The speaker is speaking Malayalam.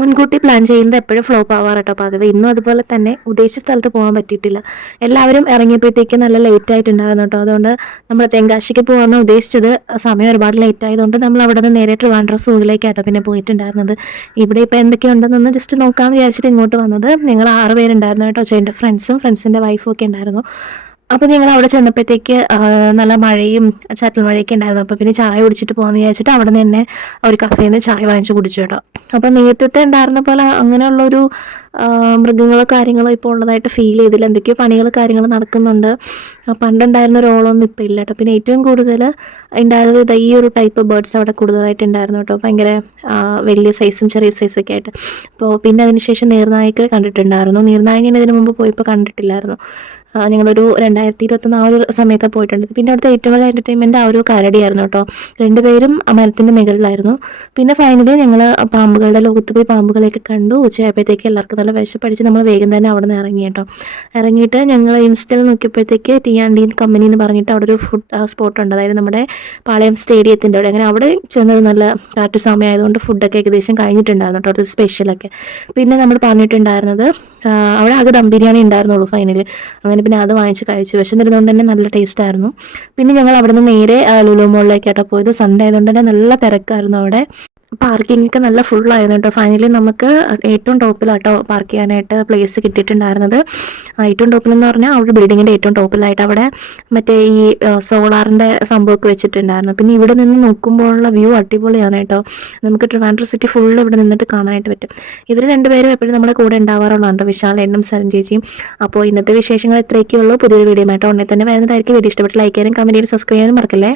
മുൻകൂട്ടി പ്ലാൻ ചെയ്യുന്നത് എപ്പോഴും ഫ്ലോപ്പ് ആവാറട്ടോ പതിവ്. ഇന്നും അതുപോലെ തന്നെ ഉദ്ദേശിച്ച സ്ഥലത്ത് പോകാൻ പറ്റിയിട്ടില്ല. എല്ലാവരും ഇറങ്ങിയപ്പോഴത്തേക്ക് നല്ല ലേറ്റ് ആയിട്ടുണ്ടായിരുന്നു കേട്ടോ. അതുകൊണ്ട് നമ്മൾ തെങ്കാശിക്ക് പോകാമെന്ന് ഉദ്ദേശിച്ചത് സമയം ഒരുപാട് ലേറ്റ് ആയതുകൊണ്ട് നമ്മൾ അവിടെ നിന്ന് നേരെ ട്രിവാൻഡ്രം സൂവിലേക്കാട്ടോ പിന്നെ പോയിട്ടുണ്ടായിരുന്നത്. ഇവിടെ ഇപ്പോൾ എന്തൊക്കെയുണ്ടെന്നൊന്ന് ജസ്റ്റ് നോക്കാമെന്ന് വിചാരിച്ചിട്ട് ഇങ്ങോട്ട് വന്നത്. ഞങ്ങൾ 6 പേരുണ്ടായിരുന്നു കേട്ടോ. എൻ്റെ ഫ്രണ്ട്സിൻ്റെ വൈഫും ഒക്കെ ഉണ്ടായിരുന്നു. അപ്പോൾ ഞങ്ങൾ അവിടെ ചെന്നപ്പോഴത്തേക്ക് നല്ല മഴയും ചാറ്റൽ മഴയൊക്കെ ഉണ്ടായിരുന്നു. അപ്പോൾ പിന്നെ ചായ കുടിച്ചിട്ട് പോകാമെന്ന് വിചാരിച്ചിട്ട് അവിടെ നിന്ന് തന്നെ ഒരു കഫേയിൽ നിന്ന് ചായ വാങ്ങിച്ച് കുടിച്ചു കേട്ടോ. അപ്പോൾ നേരത്തെ ഉണ്ടായിരുന്ന പോലെ അങ്ങനെയുള്ളൊരു മൃഗങ്ങളോ കാര്യങ്ങളോ ഇപ്പോൾ ഉള്ളതായിട്ട് ഫീൽ ചെയ്തില്ല. എന്തൊക്കെയോ പണികൾ കാര്യങ്ങൾ നടക്കുന്നുണ്ട്. പണ്ടുണ്ടായിരുന്ന ഒരോളമൊന്നും ഇപ്പോൾ ഇല്ല കേട്ടോ. പിന്നെ ഏറ്റവും കൂടുതൽ ഉണ്ടായിരുന്നത് ഈ ഒരു ടൈപ്പ് ബേർഡ്സ് അവിടെ കൂടുതലായിട്ട് ഉണ്ടായിരുന്നു കേട്ടോ. ഭയങ്കര വലിയ സൈസും ചെറിയ സൈസൊക്കെ ആയിട്ട്. അപ്പോൾ പിന്നെ അതിനുശേഷം നീർനായ്ക്കൾ കണ്ടിട്ടുണ്ടായിരുന്നു. നീർനായകനെ ഇതിനു മുമ്പ് പോയപ്പോൾ കണ്ടിട്ടില്ലായിരുന്നു. ഞങ്ങളൊരു 2021 ആ ഒരു സമയത്താണ് പോയിട്ടുണ്ട്. പിന്നെ അവിടുത്തെ ഏറ്റവും വലിയ എൻ്റർടൈൻമെൻറ്റ് ആ ഒരു കരടിയായിരുന്നു കേട്ടോ. 2 പേരും മരത്തിൻ്റെ മുകളിലായിരുന്നു. പിന്നെ ഫൈനലി ഞങ്ങൾ പാമ്പുകളുടെ ലോകത്ത് പോയി പാമ്പുകളെയൊക്കെ കണ്ടു. ഉച്ചയായപ്പോഴത്തേക്ക് എല്ലാവർക്കും നല്ല വിശപ്പടിച്ച് നമ്മൾ വേഗം തന്നെ അവിടെ നിന്ന് ഇറങ്ങി കേട്ടോ. ഇറങ്ങിയിട്ട് ഞങ്ങൾ ഇൻസ്റ്റയിൽ നോക്കിയപ്പോഴത്തേക്ക് T&D കമ്പനി എന്ന് പറഞ്ഞിട്ട് അവിടെ ഒരു ഫുഡ് സ്പോട്ട് ഉണ്ട്. അതായത് നമ്മുടെ പാളയം സ്റ്റേഡിയത്തിൻ്റെ അവിടെ. അങ്ങനെ അവിടെ ചെന്നത് നല്ല കാറ്റ് സമയമായതുകൊണ്ട് ഫുഡൊക്കെ ഏകദേശം കഴിഞ്ഞിട്ടുണ്ടായിരുന്നു കേട്ടോ. അത് സ്പെഷ്യലൊക്കെ. പിന്നെ നമ്മൾ പറഞ്ഞിട്ടുണ്ടായിരുന്നത് അവിടെ ആകെ ദം ബിരിയാണി ഉണ്ടായിരുന്നുള്ളൂ ഫൈനലി. അങ്ങനെ പിന്നെ അത് വാങ്ങിച്ച് കഴിച്ചു. വിശന്നിരുന്നുകൊണ്ട് തന്നെ നല്ല ടേസ്റ്റ് ആയിരുന്നു. പിന്നെ ഞങ്ങൾ അവിടെ നിന്ന് നേരെ ലുലു മോളിലേക്കാട്ടോ പോയത്. സൺഡേ ആയതുകൊണ്ട് തന്നെ നല്ല തിരക്കായിരുന്നു അവിടെ. പാർക്കിംഗ് ഒക്കെ നല്ല ഫുള്ളായിരുന്നു കേട്ടോ. ഫൈനലി നമുക്ക് ഏറ്റവും ടോപ്പിലാട്ടോ പാർക്ക് ചെയ്യാനായിട്ട് പ്ലേസ് കിട്ടിയിട്ടുണ്ടായിരുന്നത്. ഏറ്റവും ടോപ്പിലെന്ന് പറഞ്ഞാൽ അവിടെ ബിൽഡിങ്ങിൻ്റെ ഏറ്റവും ടോപ്പിലായിട്ട് അവിടെ മറ്റേ ഈ സോളാറിൻ്റെ സംഭവമൊക്കെ വെച്ചിട്ടുണ്ടായിരുന്നു. പിന്നെ ഇവിടെ നിന്ന് നോക്കുമ്പോഴുള്ള വ്യൂ അടിപൊളിയാണ് കേട്ടോ. നമുക്ക് ട്രിവാൻഡ്രം സിറ്റി ഫുള്ള് ഇവിടെ നിന്നിട്ട് കാണാനായിട്ട് പറ്റും. ഇവർ 2 പേരും എപ്പോഴും നമ്മുടെ കൂടെ ഉണ്ടാവാറുള്ളതുണ്ട്, വിശാൽ എന്നും സരൺ ചേച്ചിയും. അപ്പോൾ ഇന്നത്തെ വിശേഷങ്ങൾ ഇത്രയൊക്കെയുള്ളൂ. പുതിയൊരു വീഡിയോ ആയിട്ടോ ഉടനെ തന്നെ വരുന്നതായിരിക്കും. വീഡിയോ ഇഷ്ടപ്പെട്ട് ലൈക്ക് ചെയ്യാനും കമൻറ്റ് ചെയ്യാനും സബ്സ്ക്രൈബ് ചെയ്യാനും മറക്കല്ലേ.